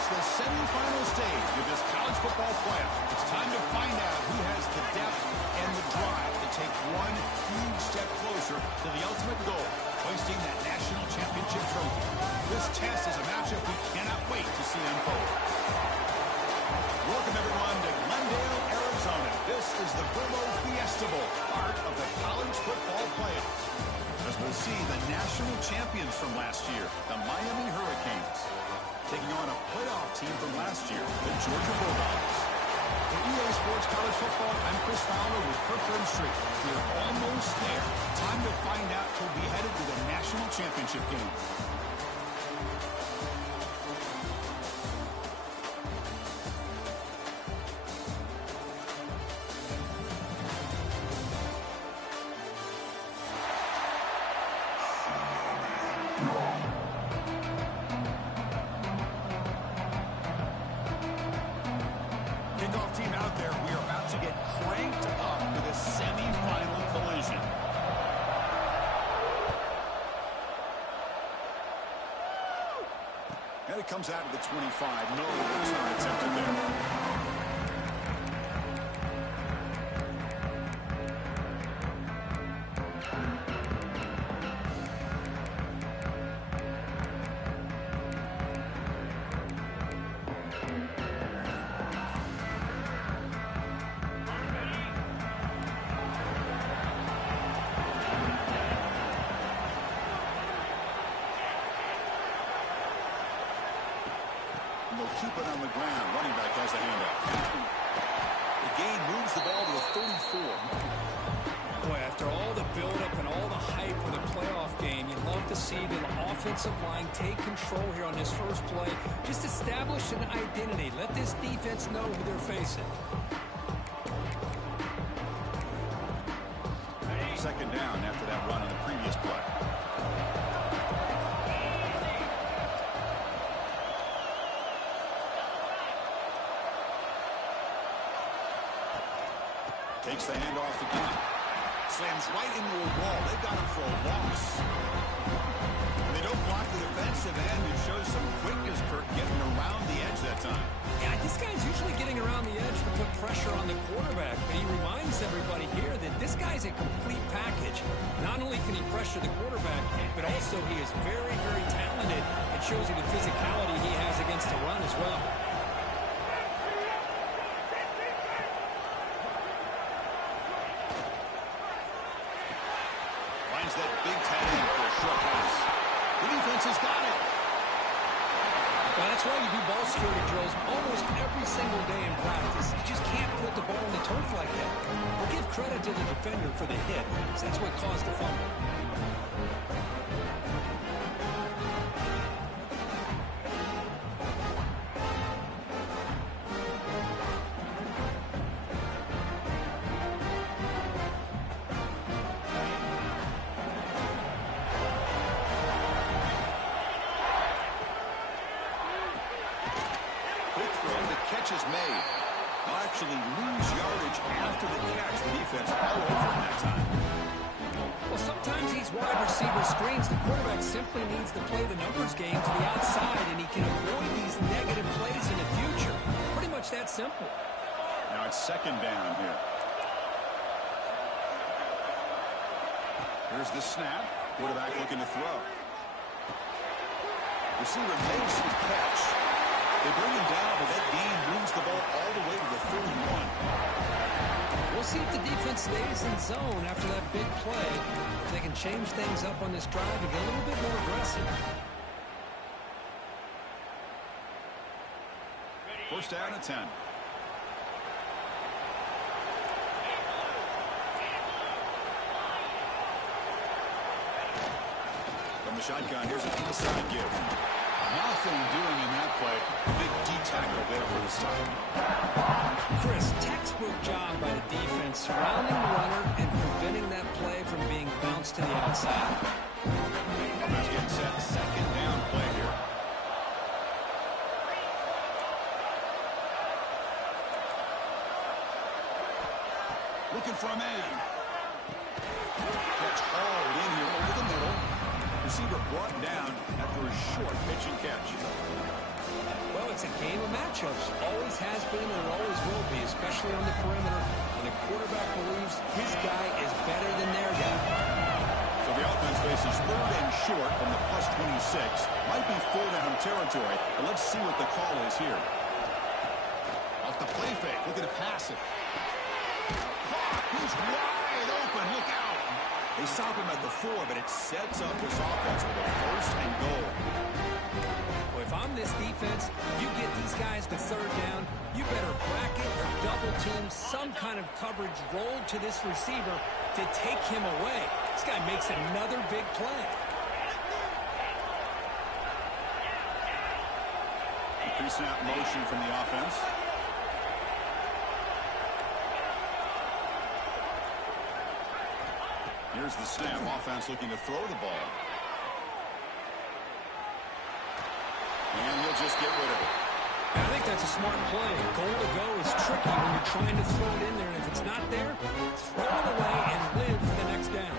reached the semifinal stage of this college football playoff. It's time to find out who has the depth and the drive to take one huge step closer to the ultimate goal, hoisting that national championship trophy. This test is a matchup we cannot wait to see unfold. Welcome, everyone, to Glendale, Arizona. This is the Bourbon Fiesta Bowl, part of the college football playoff. As we'll see the national champions from last year, the Miami Hurricanes, taking on a playoff team from last year, the Georgia Bulldogs. For EA Sports College Football, I'm Chris Fowler with Kirkland Street. We're almost there. Time to find out who'll be headed to the national championship game. Team out there, we are about to get cranked up to the semifinal collision. And it comes out of the 25. No return attempted there. They'll keep it on the ground. Running back has the handoff. The gain moves the ball to the 34. Boy, after all the buildup and all the hype for the playoff game, you'd love to see the offensive line take control here on this first play. Just establish an identity. Let this defense know who they're facing. Second down after that run on the previous play. Takes the handoff again. Slams right into a wall. They've got him for a loss. And they don't block the defensive end. It shows some quickness, Kirk, getting around the edge that time. Yeah, this guy's usually getting around the edge to put pressure on the quarterback, but he reminds everybody here that this guy's a complete package. Not only can he pressure the quarterback, but also he is very, very talented. It shows you the physicality he has against the run as well. That big tag for a short pass. The defense has got it. Well, that's why you do ball security drills almost every single day in practice. You just can't put the ball in the turf like that. But give credit to the defender for the hit, because that's what caused the fumble. Is made. They'll actually lose yardage after the catch. The defense all over him that time. Well, sometimes these wide receiver screens, the quarterback simply needs to play the numbers game to the outside, and he can avoid these negative plays in the future. Pretty much that simple. Now it's second down here. Here's the snap. Quarterback looking to throw. Receiver makes the catch. They bring him down, but that gain moves the ball all the way to the 31. We'll see if the defense stays in zone after that big play. If they can change things up on this drive and get a little bit more aggressive. First down and 10. From the shotgun, here's an inside give. Nothing doing in that play. Big D tackle there for this time. Chris, textbook job by the defense, surrounding the runner and preventing that play from being bounced to the outside. Offense getting set. Second down play here. Looking for a man. Catch hauled in here over the middle. Receiver brought down after a short pitch and catch. Well, it's a game of matchups. Always has been and it always will be, especially on the perimeter. And the quarterback believes his guy is better than their guy. So the offense faces third and short from the plus 26. Might be full down territory, but let's see what the call is here. Off the play fake, looking to pass it. Clock, he's wide open, look out. They stop him at the 4, but it sets up this offense with a first and goal. Well, if I'm this defense, you get these guys to third down, you better bracket or double team some kind of coverage roll to this receiver to take him away. This guy makes another big play. Pre-snap motion from the offense. Here's the snap. Offense looking to throw the ball. And he'll just get rid of it. I think that's a smart play. Goal to go is tricky when you're trying to throw it in there. And if it's not there, throw it away and live for the next down.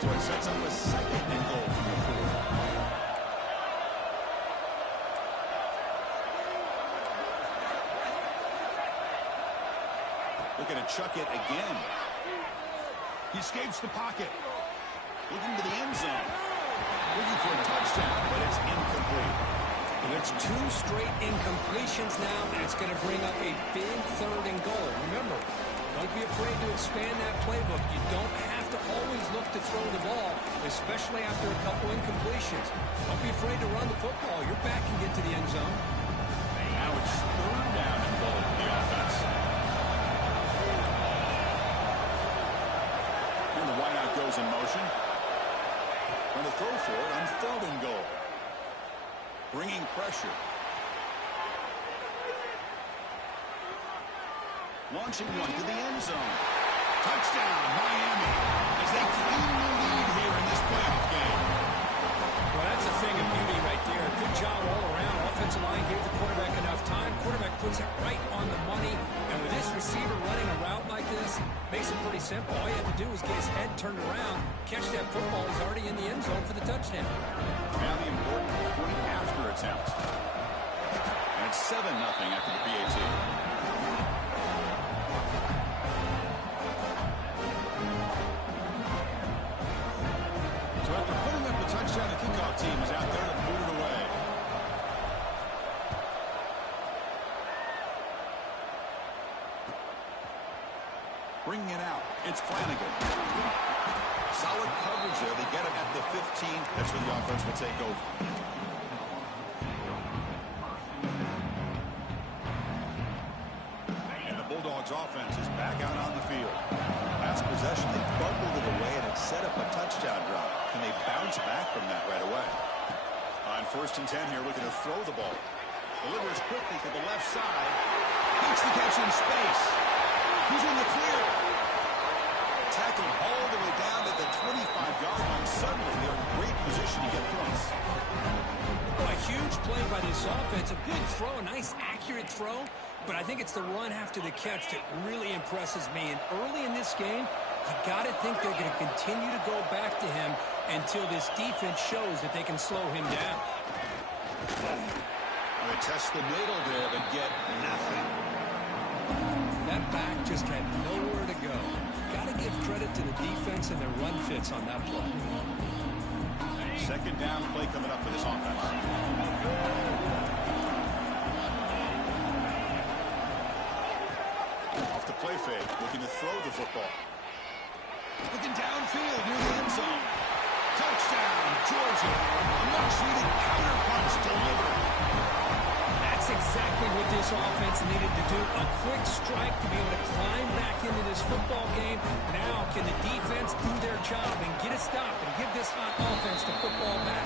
So it sets up a second and goal from the 4. Looking to chuck it again. He escapes the pocket. Looking to the end zone. Looking for a touchdown, but it's incomplete. And it's 2 straight incompletions now, and it's going to bring up a big third and goal. Remember, don't be afraid to expand that playbook. You don't have to always look to throw the ball, especially after a couple incompletions. Don't be afraid to run the football. Your back can get to the end zone. Now it's third down and goal for the offense. And the wideout goes in motion. Going to throw for it on third and goal. Bringing pressure. Launching one to the end zone. Touchdown, Miami, as they claim the lead here in this playoff game. Well, that's a thing of beauty right there. Good job all around. Offensive line gave the quarterback enough time. Quarterback puts it right on the money. And with this receiver running a route like this, makes it pretty simple. All you have to do is get his head turned around, catch that football. He's already in the end zone for the touchdown. Now the important point after attempt. And it's 7-0 after the PAT. So after putting up the touchdown, the kickoff team is out there to boot it away. Bringing it out, it's Flanagan. Solid coverage there. They get it at the 15. That's where the offense will take over. And the Bulldogs offense is back out on the field. Last possession, they fumbled it away, and it set up a touchdown drive. Can they bounce back from that right away? On 1st and 10 here, looking to throw the ball. Delivers quickly to the left side. Makes the catch in space. He's in the clear. Tackled all the way down to the 25-yard line. Suddenly, they're in great position to get points. Oh, a huge play by this offense. A good throw, a nice accurate throw. But I think it's the run after the catch that really impresses me. And early in this game, you got to think they're going to continue to go back to him until this defense shows that they can slow him down. They test the middle there, but get nothing. That back just had nowhere to go. Got to give credit to the defense and their run fits on that play. Second down play coming up for this offense. Off the play fake, looking to throw the football. Looking downfield near the end zone. Touchdown, Georgia. A much-needed counter-punch delivered. That's exactly what this offense needed to do. A quick strike to be able to climb back into this football game. Now can the defense do their job and get a stop and give this hot offense the football back?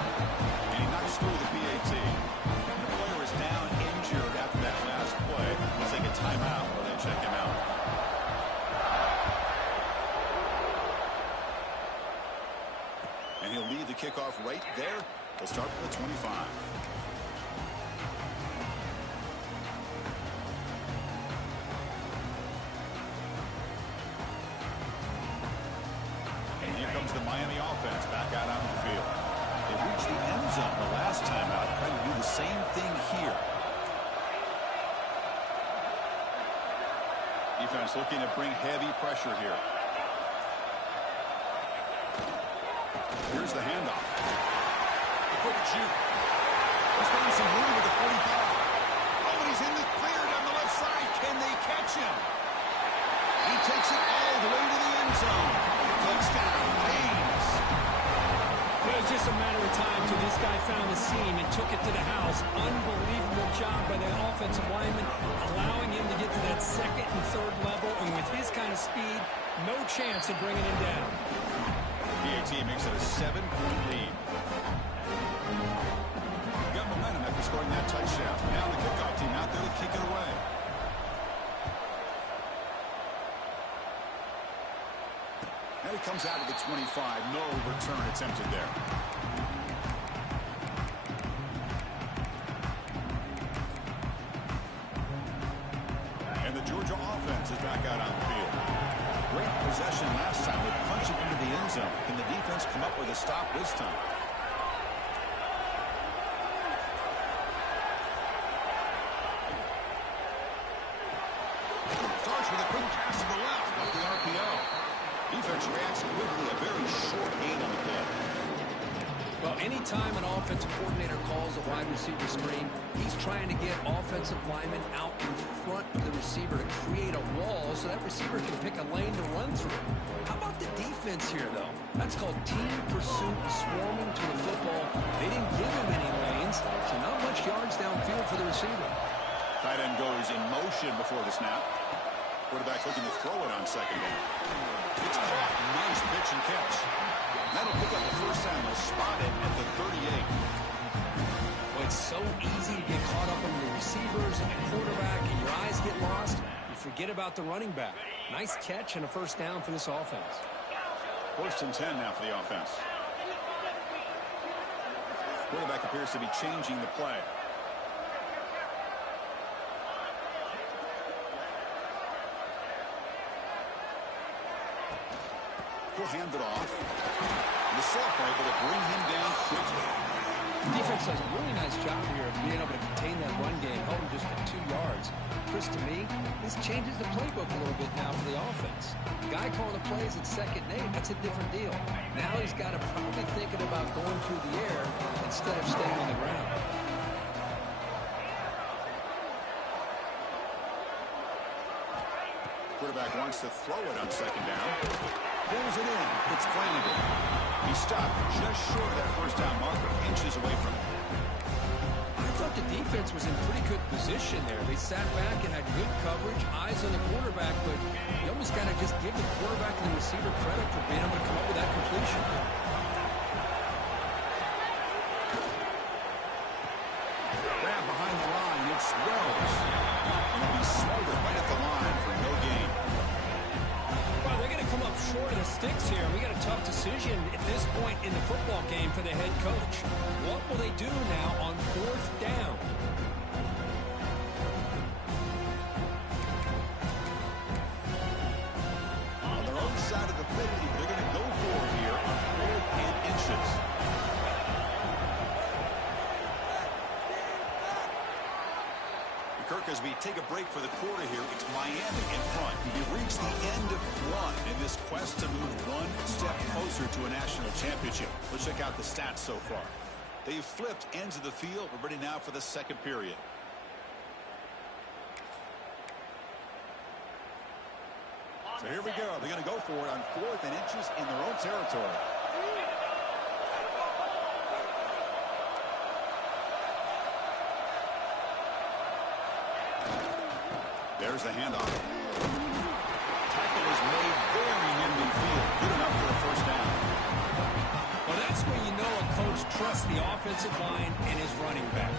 And he knocks through the PAT. The player is down injured after that last play. Let's take a timeout while they check him out. And he'll lead the kickoff right there. They'll start from the 25. the Miami offense back out on the field. They reached the end zone the last time out, trying to do the same thing here. Defense looking to bring heavy pressure here. Here's the handoff. A quick juke. He's finding some room with the 45. Oh, and he's in the clear down the left side. Can they catch him? He takes it all the way to the end zone. Touchdown, Haynes. Well, it was just a matter of time till this guy found the seam and took it to the house. Unbelievable job by the offensive lineman, allowing him to get to that second and third level. And with his kind of speed, no chance of bringing him down. PAT makes it a 7-point lead. Got momentum after scoring that touchdown. Now the kickoff team out there to kick it away. Now he comes out of the 25. No return attempted there. And the Georgia offense is back out on the field. Great possession last time with punching into the end zone. Can the defense come up with a stop this time? Starts with a quick pass to the left off the RPO. Defense reacts quickly. A very short gain on the play. Well, anytime an offensive coordinator calls a wide receiver screen, he's trying to get offensive linemen out in front of the receiver to create a wall so that receiver can pick a lane to run through. How about the defense here, though? That's called team pursuit, swarming to the football. They didn't give him any lanes, so not much yards downfield for the receiver. Tight end goes in motion before the snap. Quarterback's looking to throw it on second down. It's caught. Nice pitch and catch. That'll pick up the first down. They'll spot it at the 38. Well, it's so easy to get caught up on the receivers and the quarterback, and your eyes get lost. You forget about the running back. Nice catch and a first down for this offense. First and 10 now for the offense. Quarterback appears to be changing the play. He'll hand it off. The Seahawks are able to bring him down quickly. The defense does a really nice job here of being able to contain that run game, held him just at 2 yards. Chris, to me, this changes the playbook a little bit now for the offense. The guy calling the plays at 2nd and 8, that's a different deal. Now he's got to probably thinking about going through the air instead of staying on the ground. Quarterback wants to throw it on second down. Pulls it in. It's Flanagan. He stopped just short of that first down marker, inches away from it. I thought the defense was in pretty good position there. They sat back and had good coverage, eyes on the quarterback, but you almost got to just give the quarterback and the receiver credit for being able to come up with that completion. Grab behind the line. It's Wells. And he'll be smothered right at the line for no gain. Well, they're going to come up short of the sticks here. We got a tough decision at this point in the football game for the head coach. What will they do now on 4th down? On their own side of the 50, they're going to go for it here on 4th and inches. Kirk, as we take a break for the quarter here, it's Miami in front. We've reached the end of one in this quest to move one step closer to a national championship. Let's check out the stats so far. They've flipped ends of the field. We're ready now for the second period. So here we go. They're going to go for it on 4th and inches in their own territory. There's the handoff. Tackle is made very near midfield. Good enough for a first down. Well, that's where you know a coach trusts the offensive line and his running back.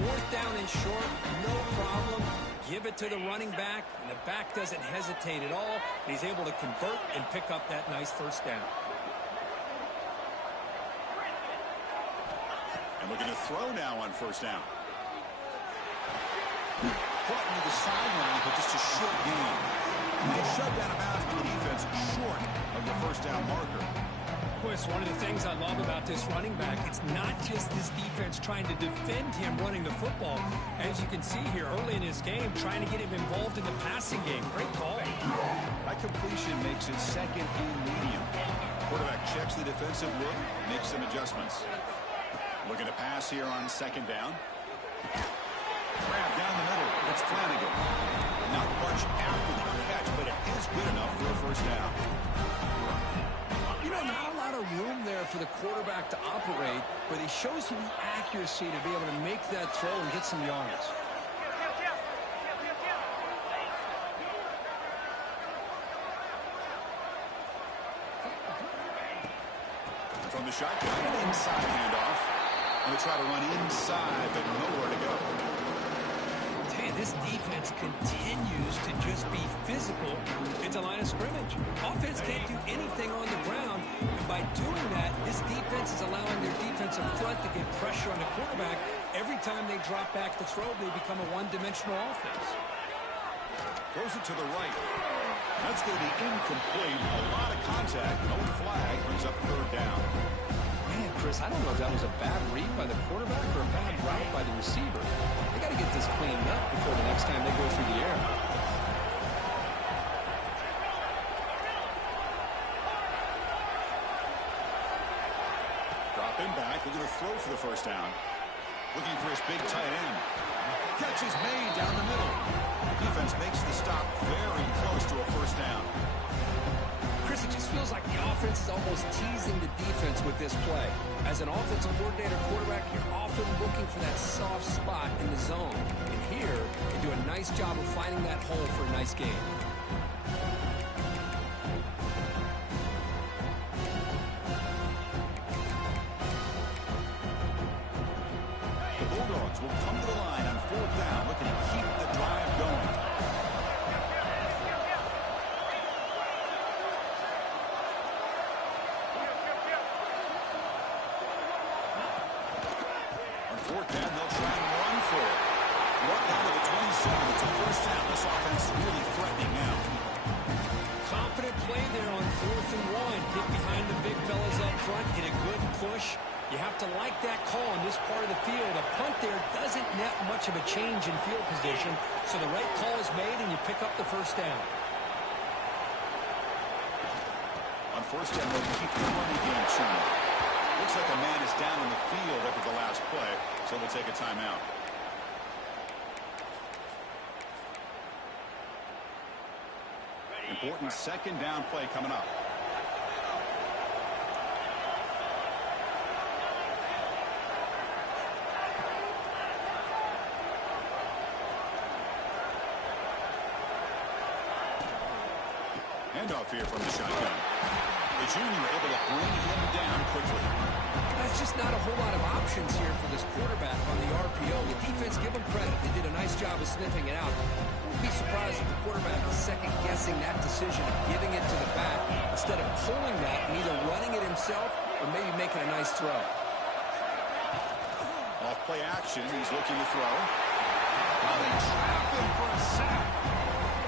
4th down and short, no problem. Give it to the running back, and the back doesn't hesitate at all. He's able to convert and pick up that nice first down. And looking to throw now on first down. Caught near the sideline, but just a short gain. They shut down a bounce by the defense short of the first down marker. Chris, one of the things I love about this running back, it's not just this defense trying to defend him running the football. As you can see here early in his game, trying to get him involved in the passing game. Great call. That completion makes it second and medium. Quarterback checks the defensive look, makes some adjustments. Looking to pass here on second down. Grab down the middle. It's Flanagan. Not much after the catch, but it is good enough for a first down. You know, not a lot of room there for the quarterback to operate, but he shows you the accuracy to be able to make that throw and get some yards. From the shotgun, an inside handoff. Going to try to run inside, but nowhere to go. Hey, this defense continues to just be physical into line of scrimmage. Offense can't do anything on the ground, and by doing that, this defense is allowing their defensive front to get pressure on the quarterback. Every time they drop back to throw, they become a one-dimensional offense. Throws it to the right. That's going to be incomplete. A lot of contact. No flag. Brings up third down. Man, Chris, I don't know if that was a bad read by the quarterback or a bad route by the receiver. They got to get this cleaned up before the next time they go through the air. Drop him back. Looking to throw for the first down. Looking for his big tight end. Catch is made down the middle. Defense makes the stop very close to a first down. Chris, it just feels like the offense is almost teasing the defense with this play. As an offensive coordinator quarterback, you're often looking for that soft spot in the zone. And here, they do a nice job of finding that hole for a nice game. The Bulldogs will come to the line on fourth down, looking to keep the drive going. On fourth down, they'll try and run for it. Run down to the 27. It's a first down. This offense is really threatening now. Confident play there on 4th and 1. Get behind the big fellas up front. Get a good push. You have to like that call in this part of the field. A punt there doesn't net much of a change in field position, so the right call is made and you pick up the first down. On first down, they'll keep the running game churning. Looks like a man is down in the field after the last play, so they'll take a timeout. Important second down play coming up. Handoff here from the shotgun. The junior able to bring him down quickly. That's just not a whole lot of options here for this quarterback on the RPO. The defense, give them credit. They did a nice job of sniffing it out. Wouldn't be surprised if the quarterback is second-guessing that decision of giving it to the back instead of pulling that and either running it himself or maybe making a nice throw. Off play action. He's looking to throw. Well, they trap him for a sack.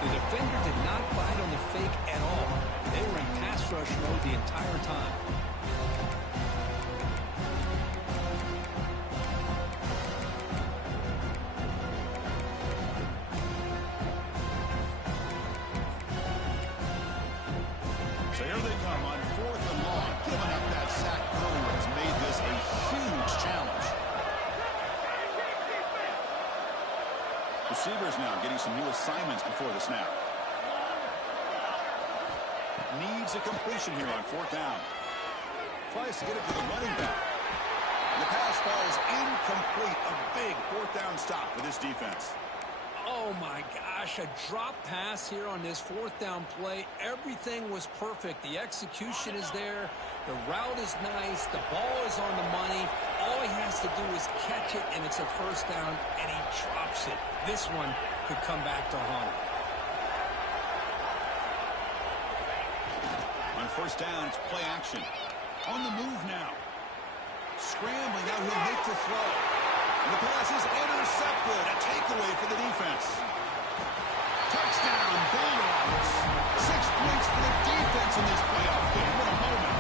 The defender did not bite on the fake at all. They were in pass rush mode the entire time. So here they come on 4th and long. Giving up that sack earlier has made this a huge challenge. Receivers now getting some new assignments before the snap. Needs a completion here on 4th down. Tries to get it to the running back. And the pass falls incomplete. A big 4th down stop for this defense. Oh my gosh, a drop pass here on this 4th down play. Everything was perfect. The execution is there. The route is nice. The ball is on the money. All he has to do is catch it, and it's a first down, and he drops it. This one could come back to haunt him. On first down, it's play action. On the move now. Scrambling, now he'll make the throw. And the pass is intercepted. A takeaway for the defense. Touchdown, Bulldogs. 6 points for the defense in this playoff game. What a moment.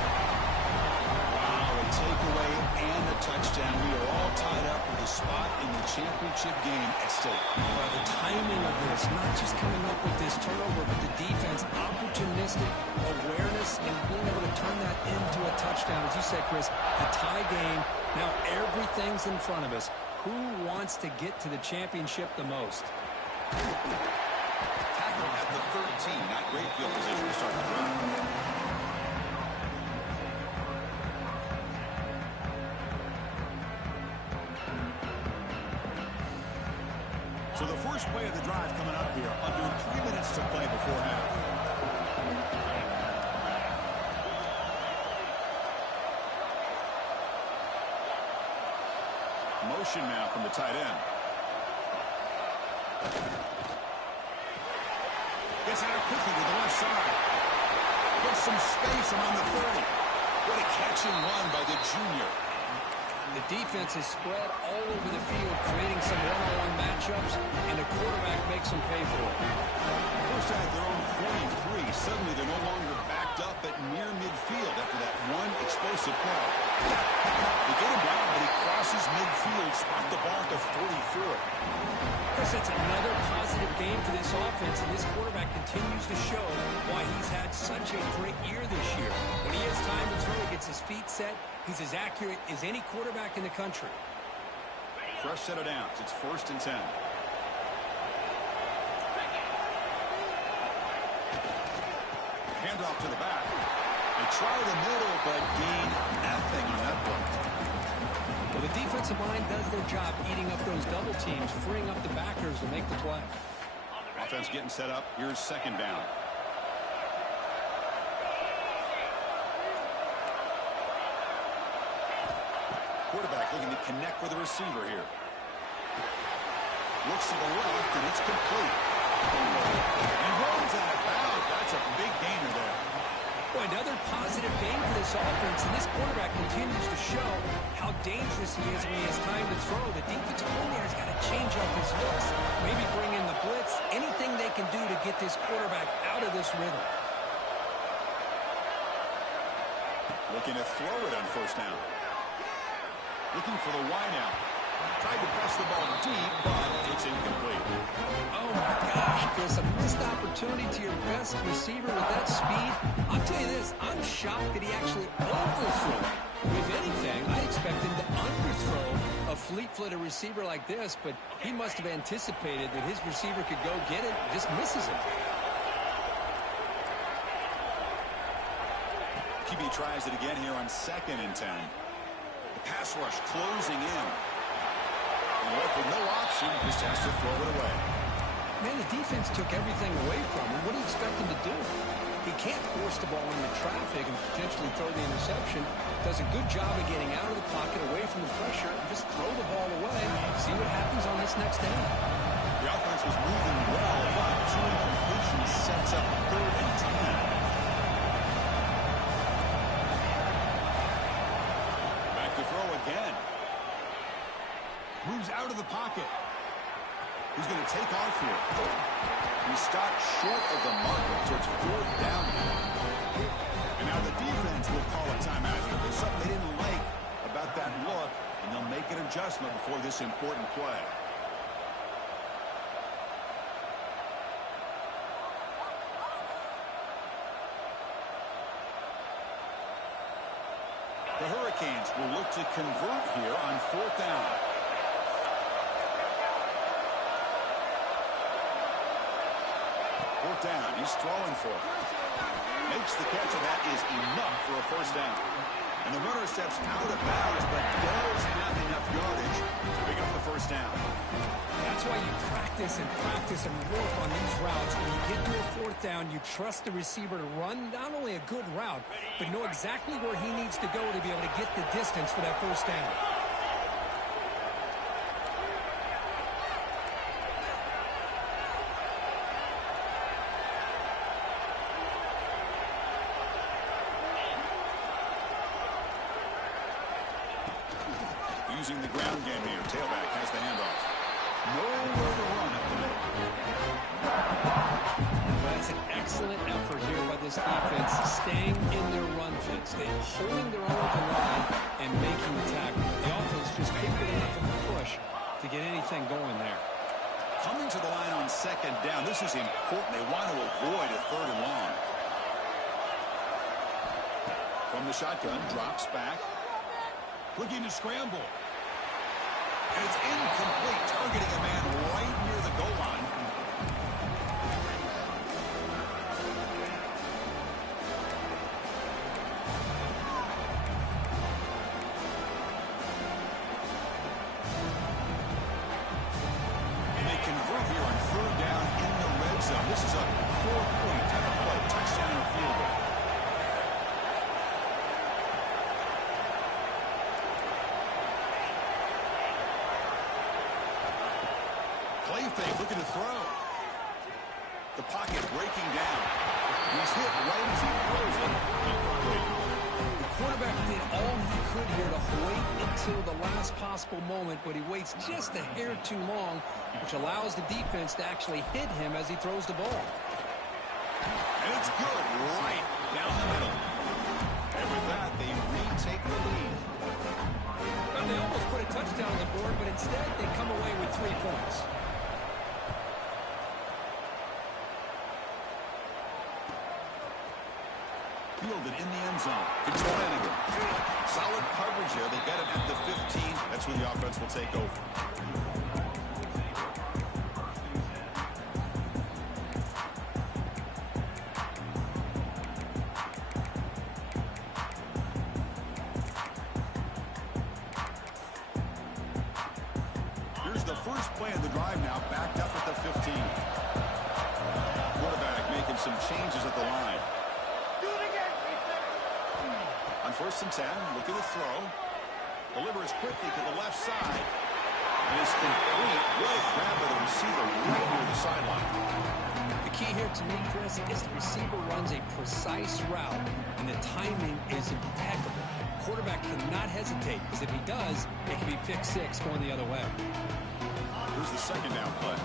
takeaway and a touchdown. We are all tied up with a spot in the championship game at stake. Well, the timing of this, not just coming up with this turnover, but the defense, opportunistic awareness, and being able to turn that into a touchdown. As you said, Chris, a tie game. Now everything's in front of us. Who wants to get to the championship the most? Tackle at the 13. Not great field position to start the drive. So the first play of the drive coming up here. Under 3 minutes to play before half. Motion now from the tight end. Gets out quickly to the left side. Gets some space around the 30. What a catch and run by the junior. The defense is spread all over the field, creating some one-on-one matchups, and the quarterback makes them pay for it. First at their own 43. Suddenly they're no longer backed up at near midfield after that one explosive play. They get him down, but he crosses midfield, spot the ball at the 44. Chris, it's another positive game for this offense, and this quarterback continues to show why he's had such a great year this year. When he has time to throw, he gets his feet set. He's as accurate as any quarterback in the country. Fresh set of downs. It's 1st and 10. Handoff to the back. They try the middle, but gain nothing on that play. Well, the defensive line does their job eating up those double teams, freeing up the backers to make the play. Offense getting set up. Here's 2nd down. Quarterback looking to connect with the receiver here. Looks to the left, and it's complete. He runs out of bounds. That's a big gainer there. Boy, another positive game for this offense, and this quarterback continues to show how dangerous he is when he has time to throw. The defensive coordinator's got to change up his looks, maybe bring in the blitz, anything they can do to get this quarterback out of this rhythm. Looking to throw it on 1st down. Looking for the wide out. Tried to press the ball deep, but it's incomplete. Oh, my gosh, Chris, a missed opportunity to your best receiver with that speed. I'll tell you this, I'm shocked that he actually overthrew it. If anything, I expect him to underthrow a fleet-footed receiver like this, but he must have anticipated that his receiver could go get it and just misses it. QB tries it again here on 2nd and 10. The pass rush closing in. And with no option, just has to throw it away. Man, the defense took everything away from him. What do you expect him to do? He can't force the ball into traffic and potentially throw the interception. Does a good job of getting out of the pocket, away from the pressure, and just throw the ball away. See what happens on this next down. The offense was moving well, but 2 incompletions sets up 3rd and 10. Back to throw again. Moves out of the pocket. He's going to take off here. He stopped short of the mark, so it's 4th down. And now the defense will call a timeout here. There's something they didn't like about that look, and they'll make an adjustment before this important play. The Hurricanes will look to convert here on 4th down. Down. He's throwing for it. Makes the catch, and that is enough for a 1st down. And the runner steps out of bounds, but does have enough yardage to pick up the 1st down. That's why you practice and work on these routes. When you get to a 4th down, you trust the receiver to run not only a good route, but know exactly where he needs to go to be able to get the distance for that 1st down. Using the ground game here. Tailback has the handoff. Nowhere to run up the middle. That's an excellent effort here by the this defense staying in their run fits. They're holding their own at the line and making the tackle. The offense just couldn't get enough of a push to get anything going there. Coming to the line on second down, this is important. They want to avoid a third and long. From the shotgun, drops back. Looking to scramble. And it's incomplete, targeting a man right near the goal line. And they convert here on third down in the red zone. This is a 4-point type of play, touchdown or field goal. Play fake, looking to throw. The pocket breaking down. He's hit right as he throws it. The quarterback did all he could here to wait until the last possible moment, but he waits just a hair too long, which allows the defense to actually hit him as he throws the ball. And it's good, right down the middle. And with that, they retake the lead. Well, they almost put a touchdown on the board, but instead they come away with 3 points. Fielded in the end zone. It's Flanagan. Solid coverage here. They get it at the 15. That's where the offense will take over. Here's the first play of the drive now, backed up at the 15. Quarterback making some changes at the line. On 1st and 10, look at the throw. Delivers quickly to the left side. And it's complete. Well grabbed by the receiver right near the sideline. The key here to me, Chris, is the receiver runs a precise route, and the timing is impeccable. Quarterback cannot hesitate, because if he does, it can be pick 6 going the other way. Here's the second down play.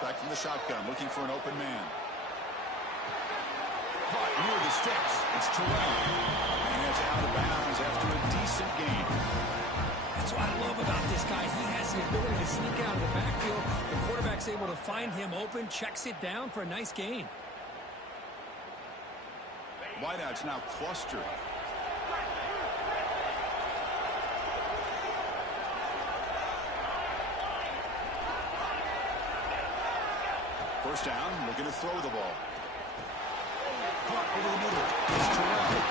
Back from the shotgun, looking for an open man. Caught near the sticks. It's Terrell. And it's out of bounds after a decent gain. That's what I love about this guy. He has the ability to sneak out of the backfield. The quarterback's able to find him open, checks it down for a nice gain. Wideouts now clustered. First down, looking to throw the ball. Caught over the middle. It's Terrell.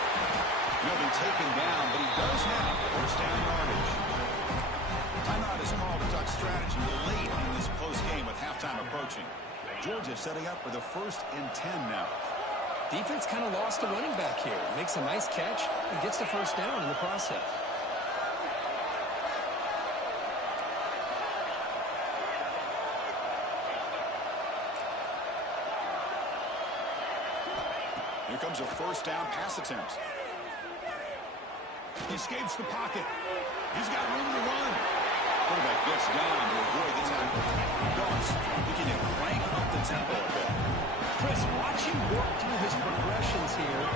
He'll be taken down, but he does have first down yardage. Timeout is called to talk strategy late in this close game with halftime approaching. Georgia setting up for the 1st and 10 now. Defense kind of lost a running back here. Makes a nice catch and gets the first down in the process. Here comes a first down pass attempt. He escapes the pocket. He's got room to run. Quarterback gets down to avoid the tackle. Dawgs looking to crank up the tempo a bit. Chris, watch him work through his progressions here.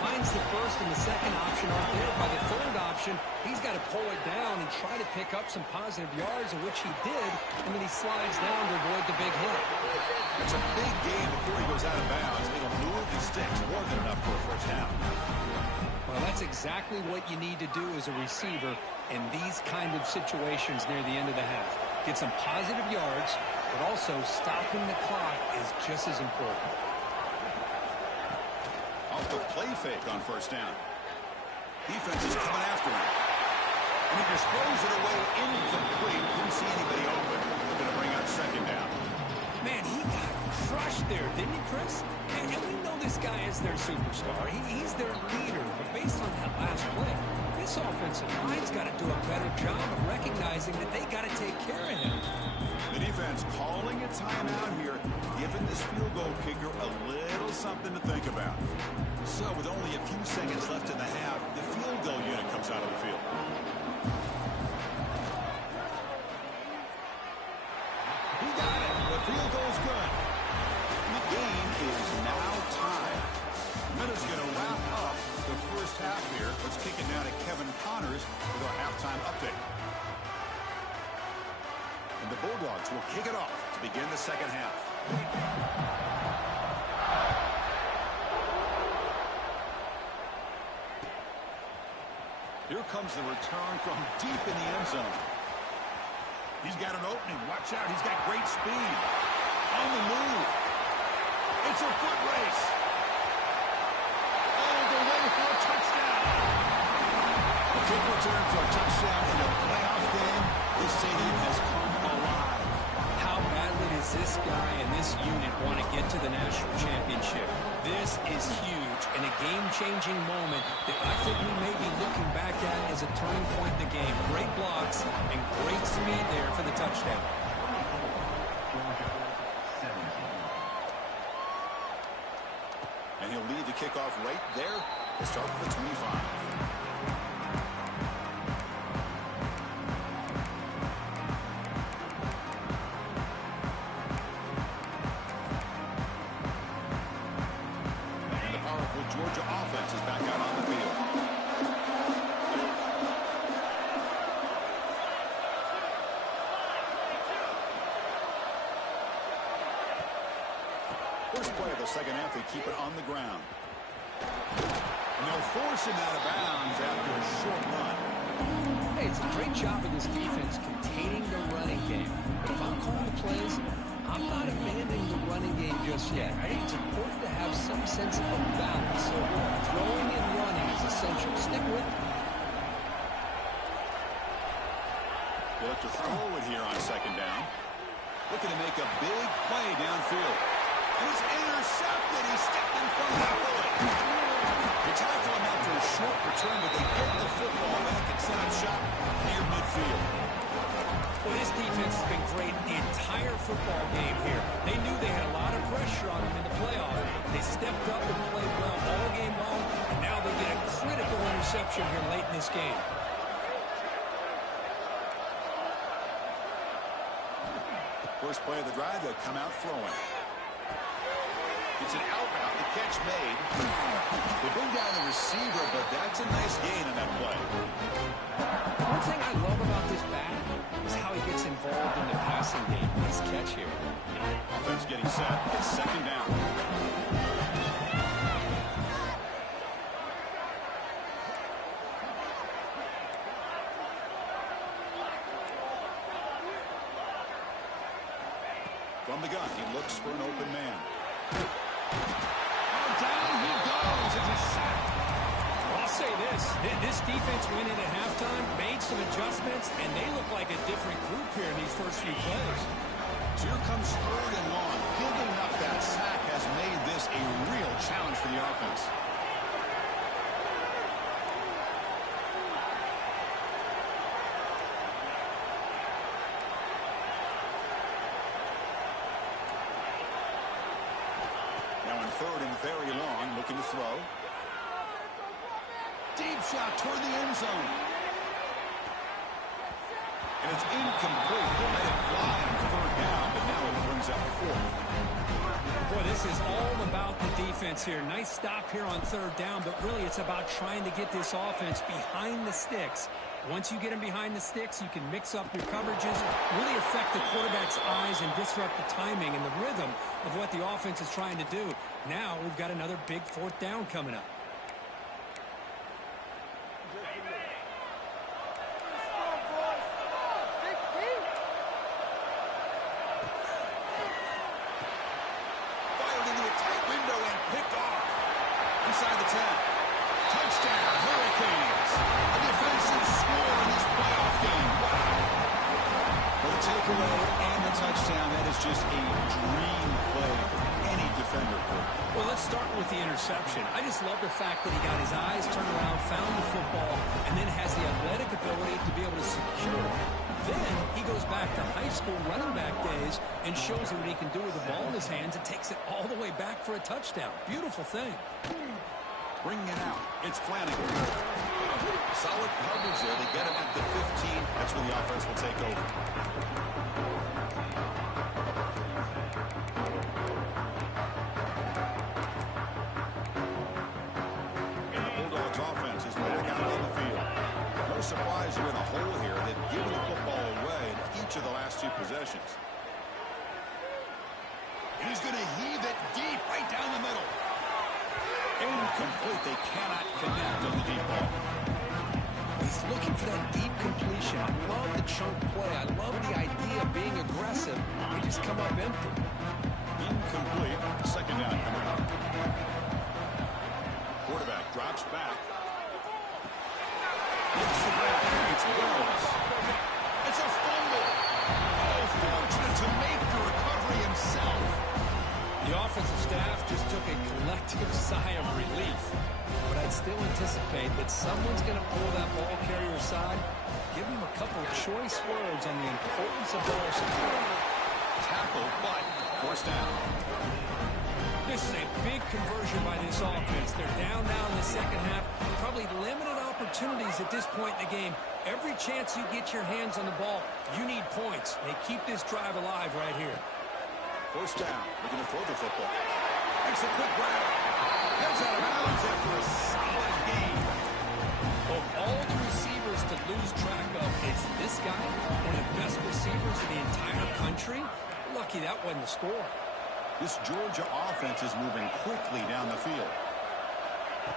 Finds the first and the second option aren't there. By the third option, he's got to pull it down and try to pick up some positive yards, of which he did, and then he slides down to avoid the big hit. It's a big game before he goes out of bounds. It'll move the sticks more than enough for a first down. Well, that's exactly what you need to do as a receiver in these kind of situations near the end of the half. Get some positive yards, but also stopping the clock is just as important. Off the play fake on first down. Defense is coming after him. And he just throws it away incomplete. Didn't see anybody open. Going to bring up second down. Man, he got crushed there, didn't he, Chris? And we know this guy is their superstar. He's their leader. But based on that last play, this offensive line's got to do a better job of recognizing that they got to take care of him. The defense calling a timeout here, giving this field goal kicker a little something to think about. So with only a few seconds left in the half, the field goal unit comes out of the field. He got it. The field goal's good. And the game is now tied. Minutes going to wrap up the first half here. Let's kick it now to Kevin Connors with our halftime update. And the Bulldogs will kick it off to begin the second half. Here comes the return from deep in the end zone. He's got an opening. Watch out. He's got great speed. On the move. It's a foot race. All the way for a touchdown. A kick return for a touchdown in a playoff game. This stadium has come alive. How badly does this guy and this unit want to get to the national championship? This is huge and a game-changing moment that I think we may be looking back at as a turning point in the game. Great blocks and great speed there for the touchdown. And he'll lead the kickoff right there to start with the 25. Georgia offense is back out on the field. First play of the second half, they keep it on the ground. And they'll force him out of bounds after a short run. Hey, it's a great job of this defense containing the running game. But if I'm calling the plays, I'm not abandoning the running game just yet. I think it's important to have some sense of balance. So throwing and running is essential. Stick with it. They look to throw it here on second down. Looking to make a big play downfield. And it's intercepted. He stepped in front of that bullet. They tackle him after a short return, but they get the football back and set up shop near midfield. Well, this defense has been great the entire football game here. They knew they had a lot of pressure on them in the playoff. They stepped up and played well all game long, and now they get a critical interception here late in this game. First play of the drive, they'll come out throwing. It's an out route, the catch made. They bring down the receiver, but that's a nice gain on that play. One thing I love about this back is how he gets involved in the passing game. Nice catch here. Offense getting set. It's second down. From the gun, he looks for an open man. Oh, down he goes. It's a sack. Well, I'll say this defense went in at halftime, made some adjustments, and they look like a different group here in these first few plays. Here comes third and long. Giving up that sack has made this a real challenge for the offense. Now in third and very long, looking to throw. Deep shot toward the end zone. And it's incomplete. They let it fly on third down, but now it brings up fourth. Boy, this is all about the defense here. Nice stop here on third down, but really it's about trying to get this offense behind the sticks. Once you get them behind the sticks, you can mix up your coverages, really affect the quarterback's eyes and disrupt the timing and the rhythm of what the offense is trying to do. Now we've got another big fourth down coming up. Inside the 10. Touchdown, Hurricanes. A defensive score in this playoff game. Wow. Well, the takeaway and the touchdown, that is just a dream play for any defender. Well, let's start with the interception. I just love the fact that he got his eyes turned around, found the football, and then has the athletic ability to be able to secure Then he goes back to high school running back days and shows you what he can do with the ball in his hands and takes it all the way back for a touchdown. Beautiful thing. Bringing it out. It's Flanagan. Solid coverage there. They get him at the 15. That's where the offense will take over. The Bulldogs offense is back out on the field. No surprise you're in a hole here. They've given the football away in each of the last two possessions. He's going to heave it deep right down the middle. Incomplete. They cannot connect on the deep ball. He's looking for that deep completion. I love the chunk play. I love the idea of being aggressive. They just come up empty. Incomplete. Second down coming up. Quarterback drops back. It's Wells. It's a fumble. Oh, fortunate to make the recovery himself. The offensive staff just took a collective sigh of relief. But I'd still anticipate that someone's going to pull that ball carrier aside, give him a couple of choice words on the importance of ball security. Tackle, but forced down. This is a big conversion by this offense. They're down now in the second half. Probably limited opportunities at this point in the game. Every chance you get your hands on the ball, you need points. They keep this drive alive right here. First down. Looking to throw the football. Makes a quick grab. Gets out of bounds after a solid gain. Of all the receivers to lose track of, it's this guy, one of the best receivers in the entire country. Lucky that wasn't a score. This Georgia offense is moving quickly down the field.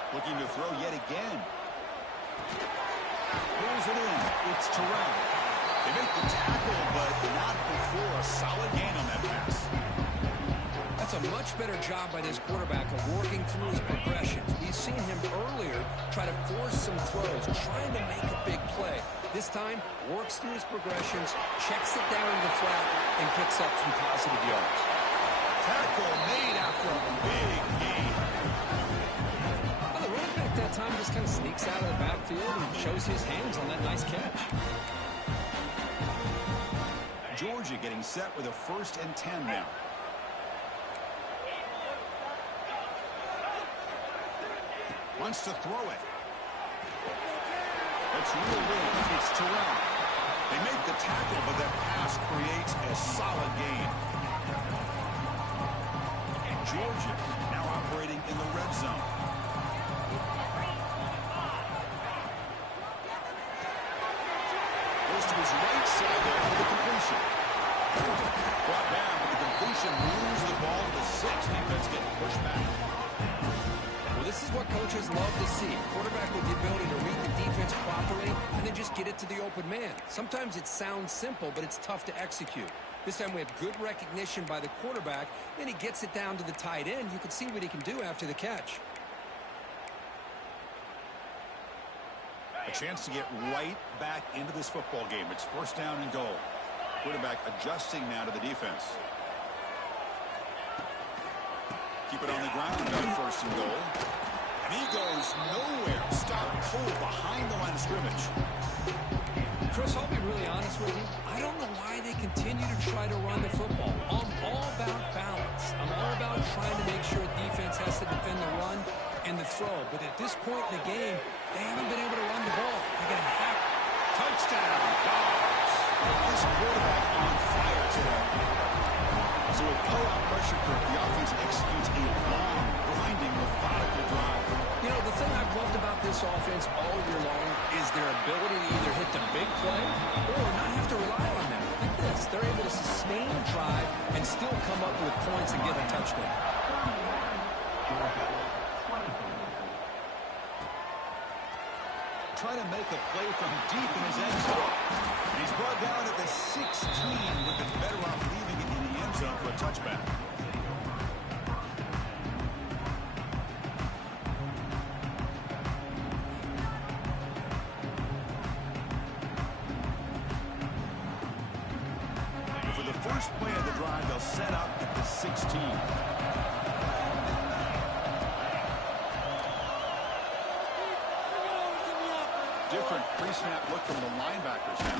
Looking to throw yet again. Pulls it in. It's Terrell. They make the tackle, but not before a solid gain on that pass. That's a much better job by this quarterback of working through his progressions. We've seen him earlier try to force some throws, trying to make a big play. This time, works through his progressions, checks it down in the flat, and picks up some positive yards. Tackle made after a big gain. Well, the running back that time just kind of sneaks out of the backfield and shows his hands on that nice catch. Georgia getting set with a 1st and 10 now. Wants to throw it. It's real low. It's Terrell. They make the tackle, but that pass creates a solid gain. Georgia now operating in the red zone. Goes to his right side there for the completion. Brought down, but the completion moves the ball to the 6. Defense getting pushed back. Well, this is what coaches love to see. Quarterback with the ability to read the defense properly and then just get it to the open man. Sometimes it sounds simple, but it's tough to execute. This time we have good recognition by the quarterback, and he gets it down to the tight end. You can see what he can do after the catch. A chance to get right back into this football game. It's 1st down and goal. Quarterback adjusting now to the defense. Keep it on the ground on 1st and goal. And he goes nowhere. Stop cold behind the line of scrimmage. Chris, I'll be really honest with you. I don't know why they continue to try to run the football. I'm all about balance. I'm all about trying to make sure defense has to defend the run and the throw. But at this point in the game, they haven't been able to run the ball. They got a half. Touchdown, Dawgs. This quarterback on fire today. So with pull-out pressure curve, the offense executes a long, grinding, methodical drive. You know, the thing I've loved about this offense all year long is their ability to either hit the big play or not have to rely on them. Like this, they're able to sustain a drive and still come up with points and get a touchdown. Trying to make a play from deep in his end zone. He's brought down at the 16. Would have been better off leaving it in the end zone for a touchback. For the first play of the drive, they'll set up at the 16. Different pre-snap look from the linebackers now.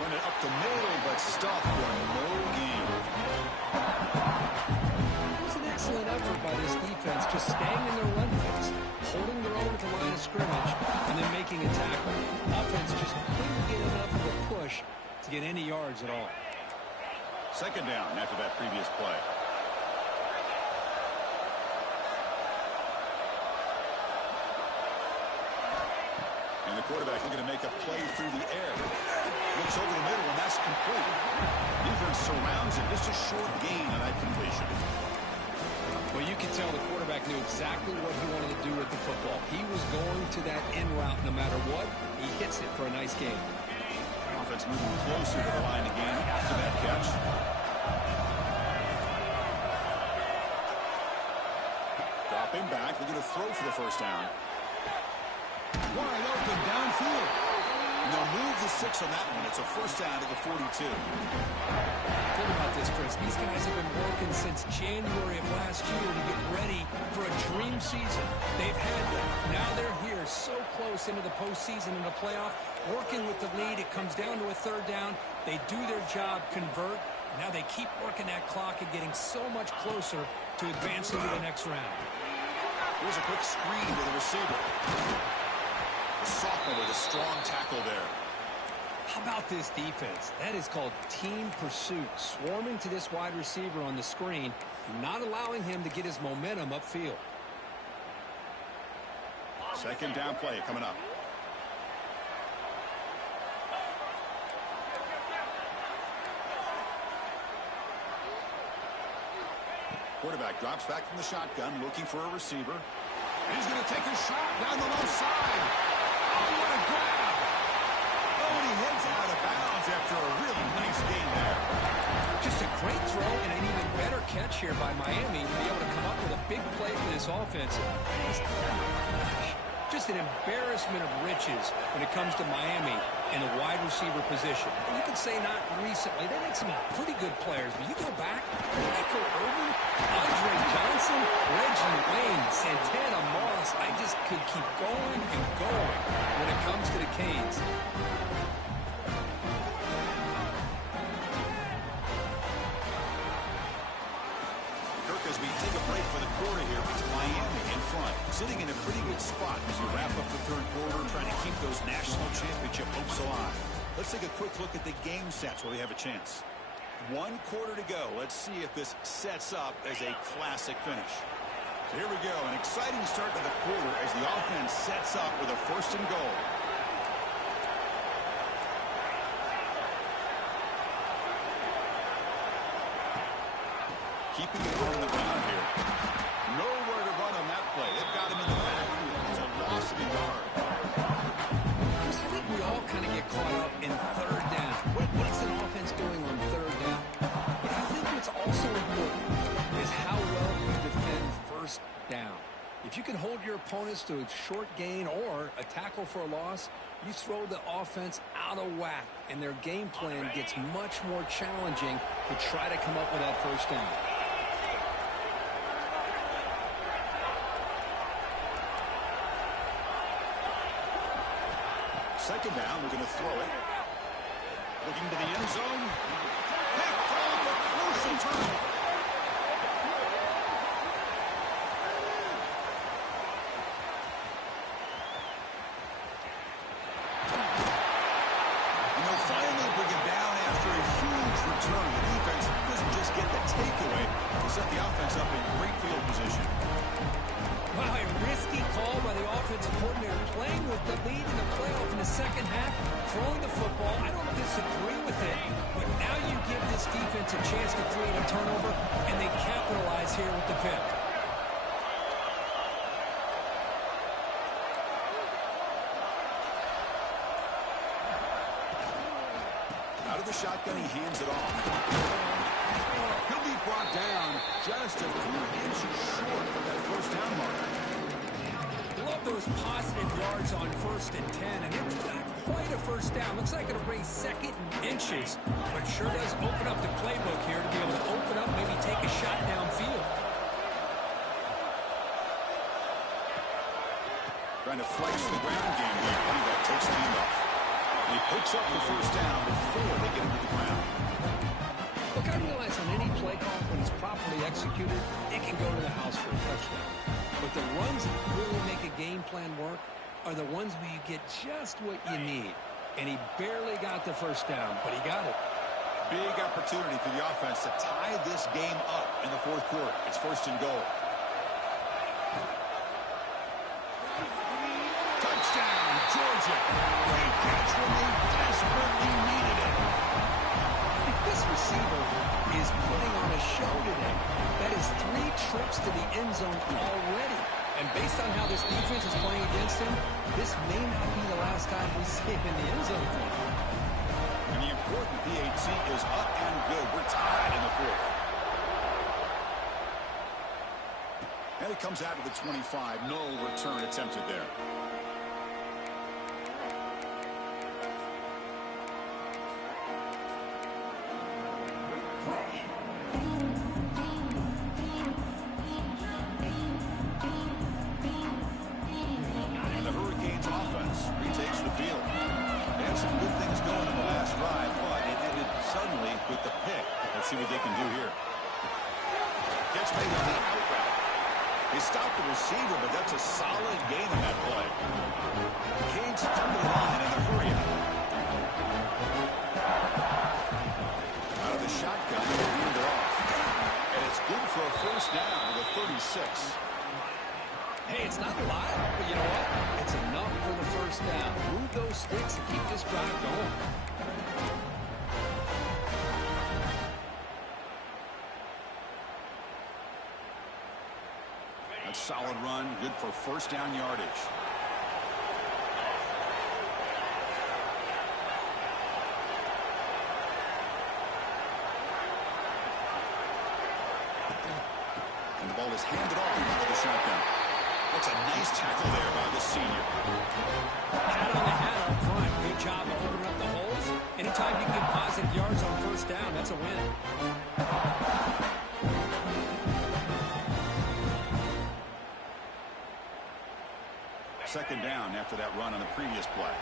Run it up the middle, but stuffed for no gain. It was an excellent effort by this defense, just staying in their run fix, holding their own at the line of scrimmage, and then making a tackle. Offense just couldn't get enough of a push to get any yards at all. Second down after that previous play. And the quarterback looking to make a play through the air. Looks over the middle, and that's complete. Defense surrounds it. Just a short gain on that completion. Well, you can tell the quarterback knew exactly what he wanted to do with the football. He was going to that end route no matter what. He hits it for a nice gain. Offense moving closer to the line again after that catch. Dropping back, looking to throw for the first down. Wide open downfield. And they'll move the 6 on that one. It's a first down at the 42. Think about this, Chris. These guys have been working since January of last year to get ready for a dream season. They've had them. Now they're here so close into the postseason and the playoff. Working with the lead, it comes down to a third down. They do their job, convert. Now they keep working that clock and getting so much closer to advancing to the next round. Here's a quick screen to the receiver. The sophomore with a strong tackle there. How about this defense? That is called team pursuit. Swarming to this wide receiver on the screen, not allowing him to get his momentum upfield. Second down play coming up. Quarterback drops back from the shotgun, looking for a receiver. And he's going to take a shot down the low side. Oh, what a grab! Oh, and he heads out of bounds after a really nice game there. Just a great throw and an even better catch here by Miami to be able to come up with a big play for this offense. Just an embarrassment of riches when it comes to Miami in the wide receiver position. And you can say not recently. They make some pretty good players. But you go back, Michael Irvin, Andre Johnson, Reggie Wayne, Santana Moss. I just could keep going and going when it comes to the Canes. As we take a break for the quarter here, it's Miami in front, sitting in a pretty good spot as we wrap up the third quarter, trying to keep those national championship hopes alive. Let's take a quick look at the game sets while we have a chance. 1 quarter to go. Let's see if this sets up as a classic finish. So here we go, an exciting start to the quarter as the offense sets up with a first and goal. Keeping it on the ground here. Nowhere to run on that play. They've got him in the backfield. It's a loss of a yard. I think we all kind of get caught up in third down. What's an offense doing on third down? But I think what's also important is how well you defend first down. If you can hold your opponents to a short gain or a tackle for a loss, you throw the offense out of whack, and their game plan gets much more challenging to try to come up with that first down. Second down, we're going to throw it. Looking to the end zone. Picked off a crucial turn. And they'll finally bring him down after a huge return. The defense doesn't just get the takeaway. They set the offense up in great field position. Wow, a risky call by the offensive coordinator, playing with the lead in the playoff in the second half, throwing the football. I don't disagree with it, but now you give this defense a chance to create a turnover, and they capitalize here with the pick. Out of the shotgun, he hands it off. He'll be brought down just a few inches short of that first down mark. Love those positive yards on 1st and 10, and it was not quite a first down. Looks like it'll bring second and inches, but sure does open up the playbook here to be able to open up, maybe take a shot downfield. Trying to flex the ground game here. That takes handoff. He picks up the first down before they get him to the ground. Look, I realize on any play call, when it's properly executed, it can go to the house for a touchdown. But the runs that really make a game plan work are the ones where you get just what you need. And he barely got the first down, but he got it. Big opportunity for the offense to tie this game up in the fourth quarter. It's first and goal. Touchdown, Georgia. Great catch when they desperately needed it. This receiver is putting on a show today. That is 3 trips to the end zone already. And based on how this defense is playing against him, this may not be the last time we see him in the end zone for him. And the important PAT is up and good. We're tied in the fourth. And it comes out of the 25. No return attempted there. See what they can do here. Catch made on the out route. They stopped the receiver, but that's a solid gain on that play. Canes come to the line in a hurry. Out of the shotgun, they're moved it off. And it's good for a first down to the 36. Hey, it's not a lot, but you know what? It's enough for the first down. Move those sticks and keep this drive going. Solid run, good for first down yardage. And the ball is handed off into the shotgun. That's a nice tackle there by the senior. Hat on the hat up front. Good job of opening up the holes. Anytime you get positive yards on first down, that's a win. Second down after that run on the previous play.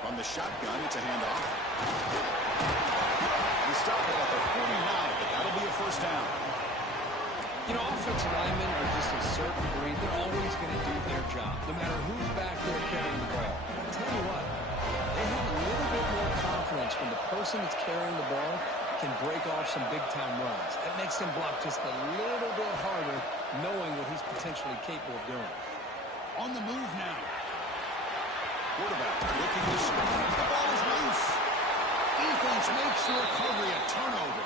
From the shotgun, it's a handoff. He stopped it at the 49, but that'll be a first down. You know, offensive linemen are just a certain breed. They're always going to do their job, no matter who's back there carrying the ball. I'll tell you what, they have a little bit more confidence when the person that's carrying the ball can break off some big-time runs. That makes him block just a little bit harder, knowing what he's potentially capable of doing. On the move now. Quarterback looking to score. The ball is loose. Defense makes the recovery a turnover.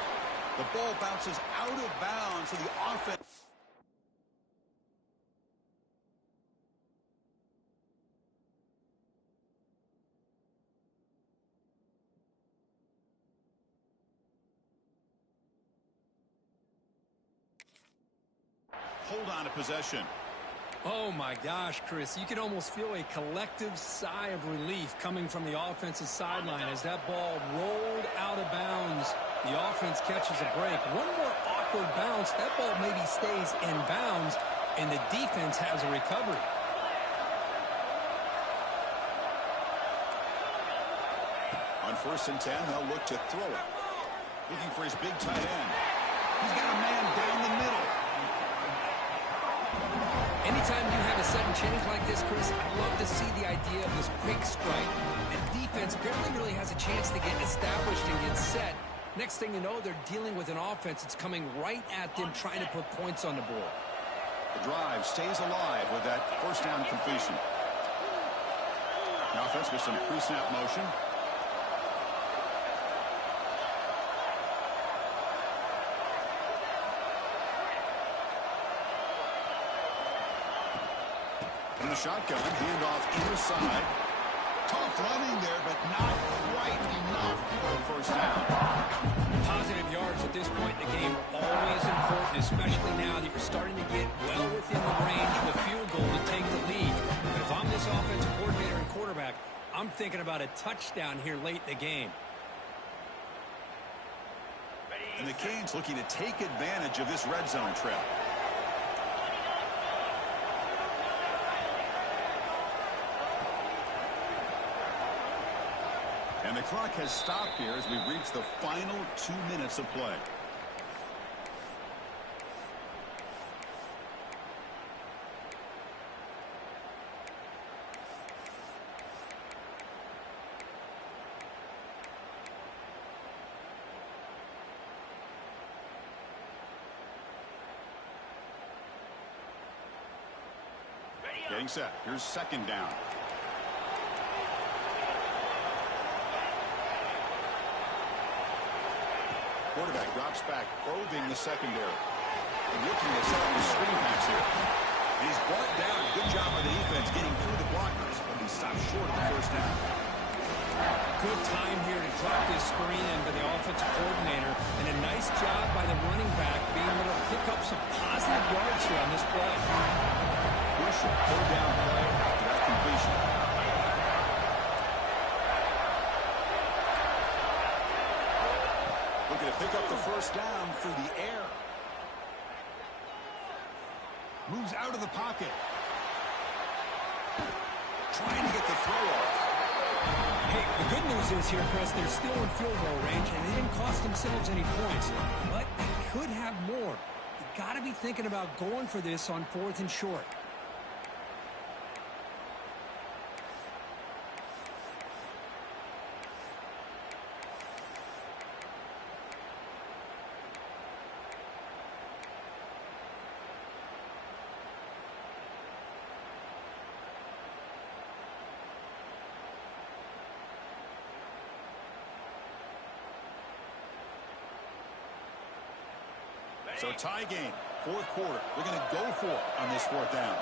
The ball bounces out of bounds to the offense. Hold on to possession. Oh, my gosh, Chris. You can almost feel a collective sigh of relief coming from the offensive sideline as that ball rolled out of bounds. The offense catches a break. One more awkward bounce. That ball maybe stays in bounds, and the defense has a recovery. On 1st and 10, they'll look to throw it. Looking for his big tight end. He's got a man down the middle. Anytime you have a sudden change like this, Chris, I love to see the idea of this quick strike. The defense barely really has a chance to get established and get set. Next thing you know, they're dealing with an offense that's coming right at them, trying to put points on the board. The drive stays alive with that first down completion. The offense with some pre-snap motion. In the shotgun, handoff inside. Tough running there, but not quite enough for a first down. Positive yards at this point in the game are always important, especially now that you're starting to get well within the range of a field goal to take the lead. But if I'm this offensive coordinator and quarterback, I'm thinking about a touchdown here late in the game. And the Canes looking to take advantage of this red zone trap. And the clock has stopped here as we've reached the final 2 minutes of play. Getting set. Here's second down. Quarterback drops back, probing the secondary. Looking to set up the screen pass here. He's brought down. Good job by the defense getting through the blockers. But he stopped short of the first down. Good time here to drop this screen in by the offensive coordinator. And a nice job by the running back being able to pick up some positive yards here on this play. Crucial third down play after that completion. Looking to pick up the first down through the air. Moves out of the pocket. Trying to get the throw off. Hey, the good news is here, Chris, they're still in field goal range, and they didn't cost themselves any points. But they could have more. You got to be thinking about going for this on 4th and short. So tie game, 4th quarter. They're going to go for it on this 4th down.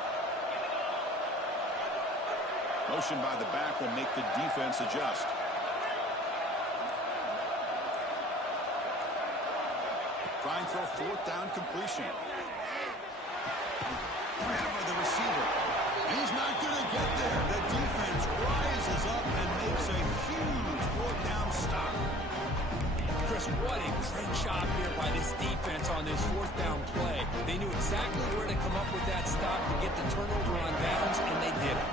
Motion by the back will make the defense adjust. Trying for a 4th down completion. Grab the receiver. He's not going to get there. The defense rises up and makes a huge 4th down stop. Chris, what a great job here by this defense on this 4th down play. They knew exactly where to come up with that stop to get the turnover on downs, and they did it.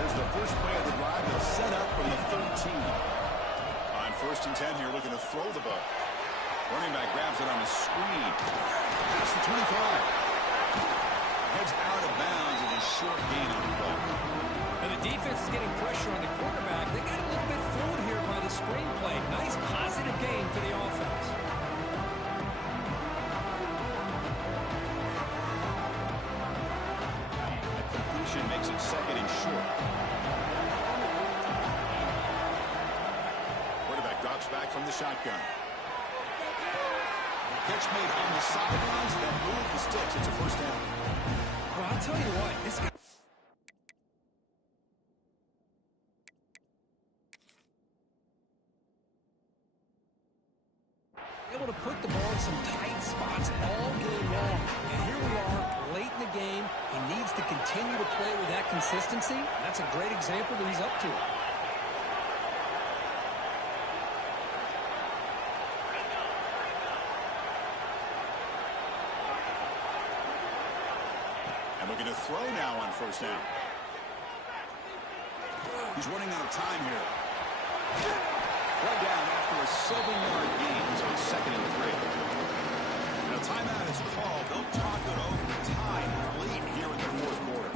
Here's the first play of the drive. They'll set up from the 13. On 1st and 10 here, looking to throw the ball. Running back grabs it on a screen. Past the 25. Heads out of bounds as a short gain on the ball. And the defense is getting pressure on the quarterback. They got a little bit fooled here by the screenplay. Nice positive gain for the offense. That completion makes it 2nd and short. Quarterback drops back from the shotgun. Catch made on the sidelines, then move the sticks. It's a 1st down. Well, I'll tell you what, this guy able to put the ball in some tight spots all game long. And here we are, late in the game. He needs to continue to play with that consistency. That's a great example that he's up to it. And looking to throw now on 1st down. He's running out of time here. Right down after a 7-yard gain. So 2nd and 3. And a timeout is called. They'll talk it over. Time late here in the 4th quarter.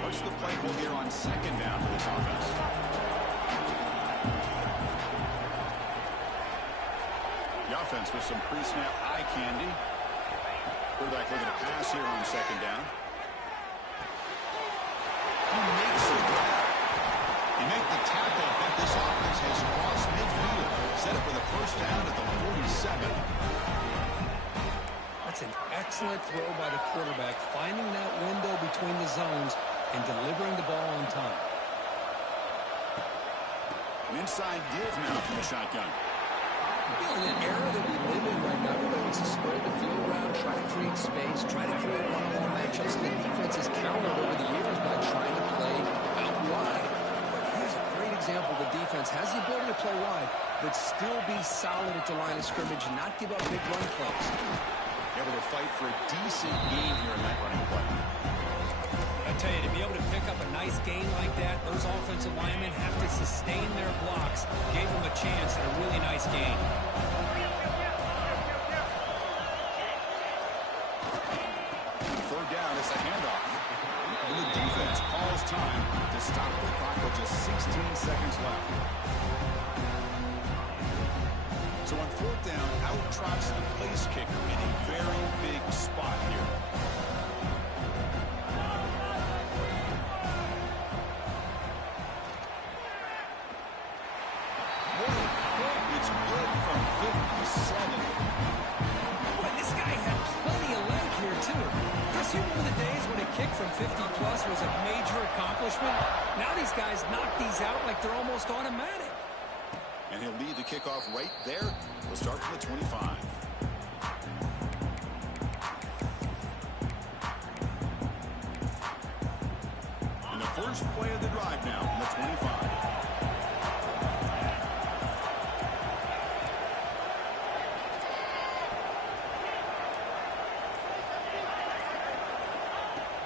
What's the play call here on 2nd down for this offense? The offense with some pre-snap eye candy. Quarterback looking to pass here on 2nd down. He makes the grab. He made the tackle, but this offense has crossed midfield. Set up for the 1st down at the 47. That's an excellent throw by the quarterback, finding that window between the zones and delivering the ball on time. An inside give now from the shotgun. You know, in an era that we live in right now, everybody wants to spread the field around, try to create space, try to create one-on-one matchups. The defense has countered over the years by trying to play out wide. But here's a great example. The defense has the ability to play wide, but still be solid at the line of scrimmage and not give up big run plays. Able to fight for a decent gain here in that running play. A tell you, to be able to pick up a nice gain like that, those offensive linemen have to sustain their blocks. Gave them a chance and a really nice gain. Third down, it's a handoff. And the defense calls time to stop the clock with just 16 seconds left. So on fourth down, out trots the place kicker in a very big spot here. It's good from 57. Boy, this guy had plenty of leg here, too. Chris, you remember the days when a kick from 50-plus was a major accomplishment? Now these guys knock these out like they're almost automatic. And he'll lead the kickoff right there. We'll start from the 25. And the first play of the drive now from the 25.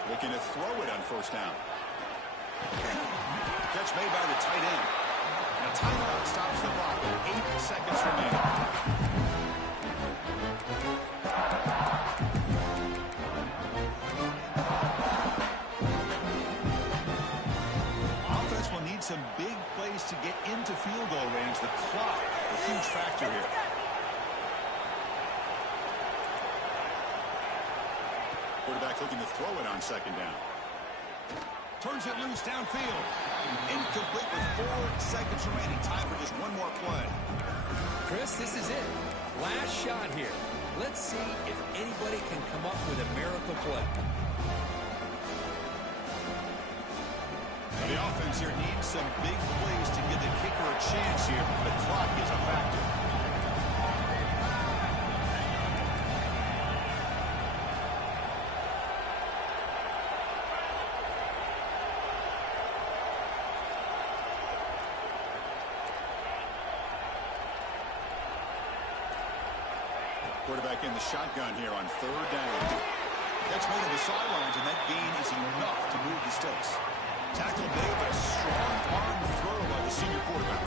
Looking to throw it on first down. Catch made by the tight end. And a timeout stops the clock with 8 seconds remaining. Offense will need some big plays to get into field goal range. The clock, a huge factor here. Quarterback looking to throw it on second down. Turns it loose downfield. Incomplete with 4 seconds remaining. Time for just one more play. Chris, this is it. Last shot here. Let's see if anybody can come up with a miracle play. And the offense here needs some big plays to give the kicker a chance here. The clock is a factor. Quarterback in the shotgun here on third down. Catch made on the sidelines, and that gain is enough to move the sticks. Tackle made, but a strong arm throw by the senior quarterback.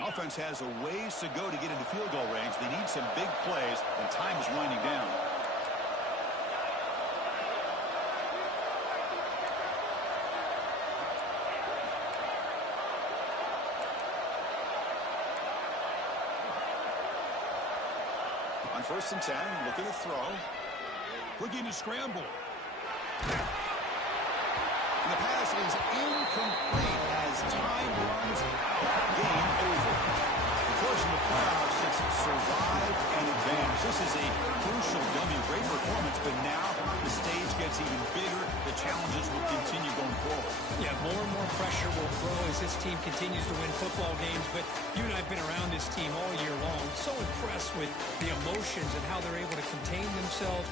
Offense has a ways to go to get into field goal range. They need some big plays, and time is winding down. On 1st and 10, looking to throw. Looking to scramble. And the pass is incomplete as time runs out. Game over. Of course, in the playoffs, it's survive and advance. This is a crucial W. Great performance, but now the stage gets even bigger. The challenges will continue going forward. Yeah, more and more pressure will grow as this team continues to win football games. But you and I have been around this team all year long. So impressed with the emotions and how they're able to contain themselves,